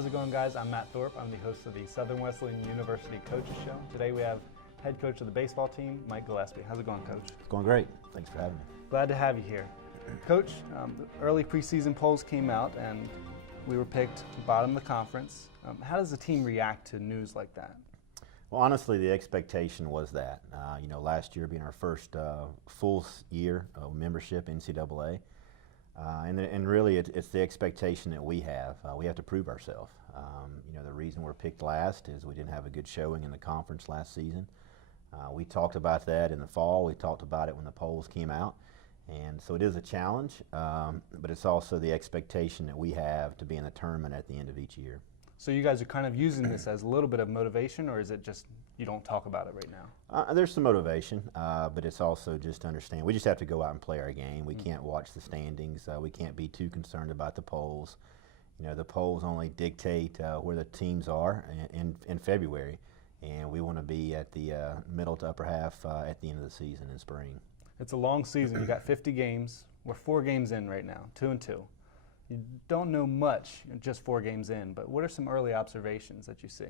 How's it going, guys? I'm Matt Thorpe. I'm the host of the Southern Wesleyan University Coaches Show. Today we have head coach of the baseball team, Mike Gillespie. How's it going, Coach? It's going great. Thanks for having me. Glad to have you here. Coach, the early preseason polls came out and we were picked bottom of the conference. How does the team react to news like that? Well, honestly, the expectation was that. Last year being our first full year of membership in NCAA. And really, it's the expectation that we have. We have to prove ourselves. The reason we're picked last is we didn't have a good showing in the conference last season. We talked about that in the fall. We talked about it when the polls came out. And so it is a challenge, but it's also the expectation that we have to be in the tournament at the end of each year. So you guys are kind of using this as a little bit of motivation, or is it just you don't talk about it right now? There's some motivation, but it's also just to understand we just have to go out and play our game. We can't watch the standings. We can't be too concerned about the polls. The polls only dictate where the teams are in February, and we want to be at the middle to upper half at the end of the season in spring. It's a long season. You got 50 games. We're 4 games in right now, 2-2. You don't know much just 4 games in, but what are some early observations that you see?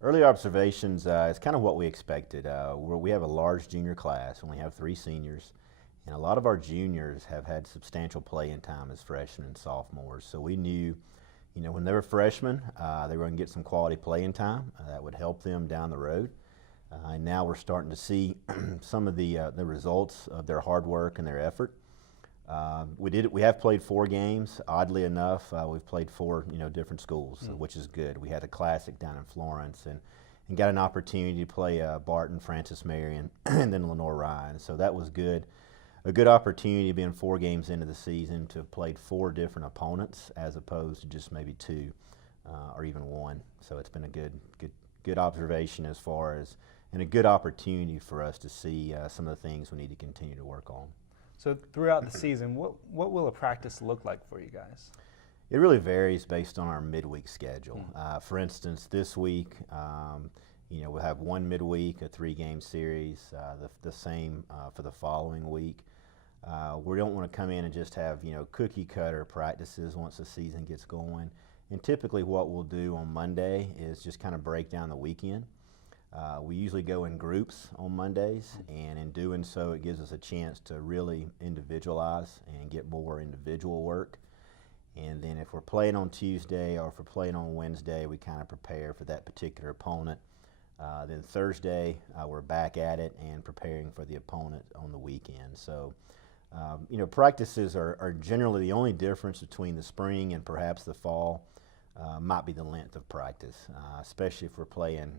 Early observations is kind of what we expected. We have a large junior class. We only have 3 seniors, and a lot of our juniors have had substantial playing time as freshmen and sophomores. So we knew, when they were freshmen, they were going to get some quality playing time that would help them down the road. And now we're starting to see some of the results of their hard work and their effort. We have played 4 games. Oddly enough, we've played 4 different schools, which is good. We had a classic down in Florence and got an opportunity to play Barton, Francis Marion, and then Lenore Ryan. So that was good. A good opportunity being 4 games into the season to have played 4 different opponents as opposed to just maybe 2 or even 1. So it's been a good observation as far as, and a good opportunity for us to see some of the things we need to continue to work on. So throughout the season, what will a practice look like for you guys? It really varies based on our midweek schedule. For instance, this week, we'll have 1 midweek, a 3-game series, the same for the following week. We don't want to come in and just have, cookie cutter practices once the season gets going. And typically what we'll do on Monday is just kind of break down the weekend. We usually go in groups on Mondays, and in doing so it gives us a chance to really individualize and get more individual work. And then if we're playing on Tuesday or if we're playing on Wednesday, we kind of prepare for that particular opponent. Then Thursday we're back at it and preparing for the opponent on the weekend. So practices are generally the only difference between the spring and perhaps the fall. Might be the length of practice, especially if we're playing,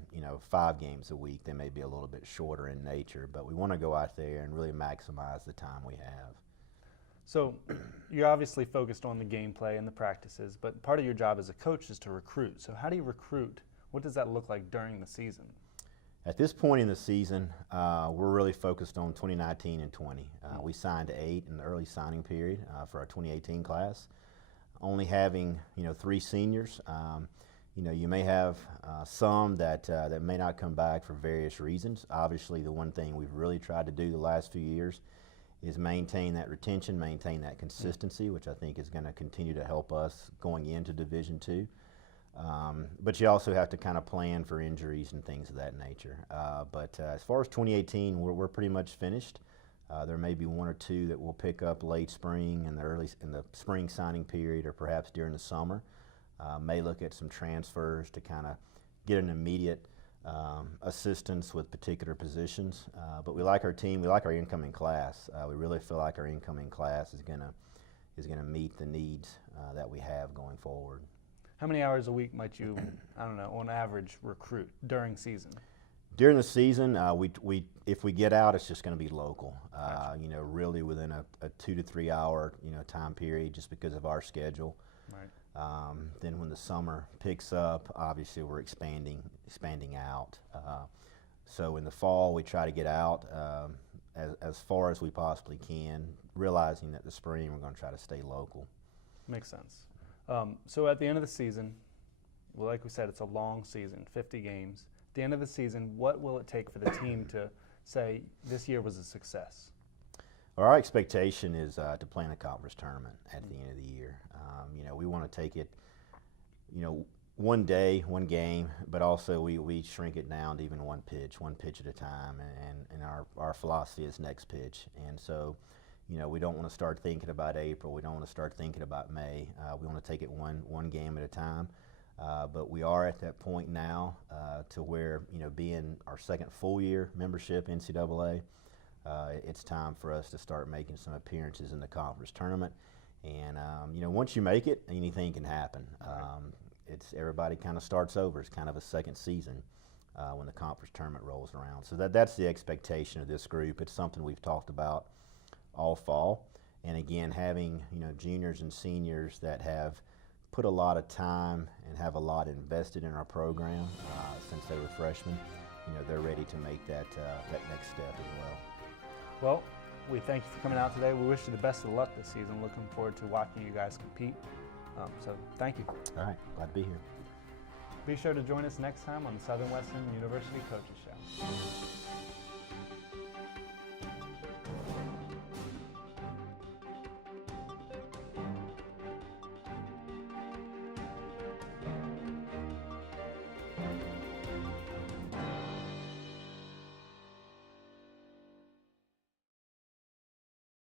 5 games a week. They may be a little bit shorter in nature, but we want to go out there and really maximize the time we have. So you're obviously focused on the gameplay and the practices, but part of your job as a coach is to recruit. So how do you recruit? What does that look like during the season? At this point in the season, we're really focused on 2019 and 20. We signed 8 in the early signing period for our 2018 class. Only having 3 seniors, you may have some that may not come back for various reasons. Obviously, the one thing we've really tried to do the last few years is maintain that retention, maintain that consistency, which I think is going to continue to help us going into Division II. But you also have to kind of plan for injuries and things of that nature. But as far as 2018, we're pretty much finished. There may be 1 or 2 that we'll pick up late spring in the spring signing period, or perhaps during the summer. May look at some transfers to kind of get an immediate assistance with particular positions. But we like our team. We like our incoming class. We really feel like our incoming class is gonna meet the needs that we have going forward. How many hours a week might you, on average, recruit during season? During the season, if we get out, it's just going to be local. Gotcha. Really within a 2 to 3 hour time period, just because of our schedule. Right. Then when the summer picks up, obviously we're expanding out. So in the fall, we try to get out as far as we possibly can, realizing that the spring we're going to try to stay local. Makes sense. So at the end of the season, well, like we said, it's a long season, 50 games. At the end of the season, what will it take for the team to say this year was a success? Our expectation is to play in a conference tournament at the end of the year. We want to take it, one day, one game, but also we shrink it down to even one pitch at a time, and our philosophy is next pitch. And so, we don't want to start thinking about April. We don't want to start thinking about May. We want to take it one game at a time. But we are at that point now to where, being our second full year membership NCAA, it's time for us to start making some appearances in the conference tournament. And, once you make it, anything can happen. Everybody kind of starts over. It's kind of a second season when the conference tournament rolls around. So that's the expectation of this group. It's something we've talked about all fall. And again, having, juniors and seniors that have put a lot of time and have a lot invested in our program since they were freshmen, they're ready to make that next step as well. Well, we thank you for coming out today. We wish you the best of luck this season. Looking forward to watching you guys compete. So thank you. All right, glad to be here. Be sure to join us next time on the Southern Western University Coaches Show.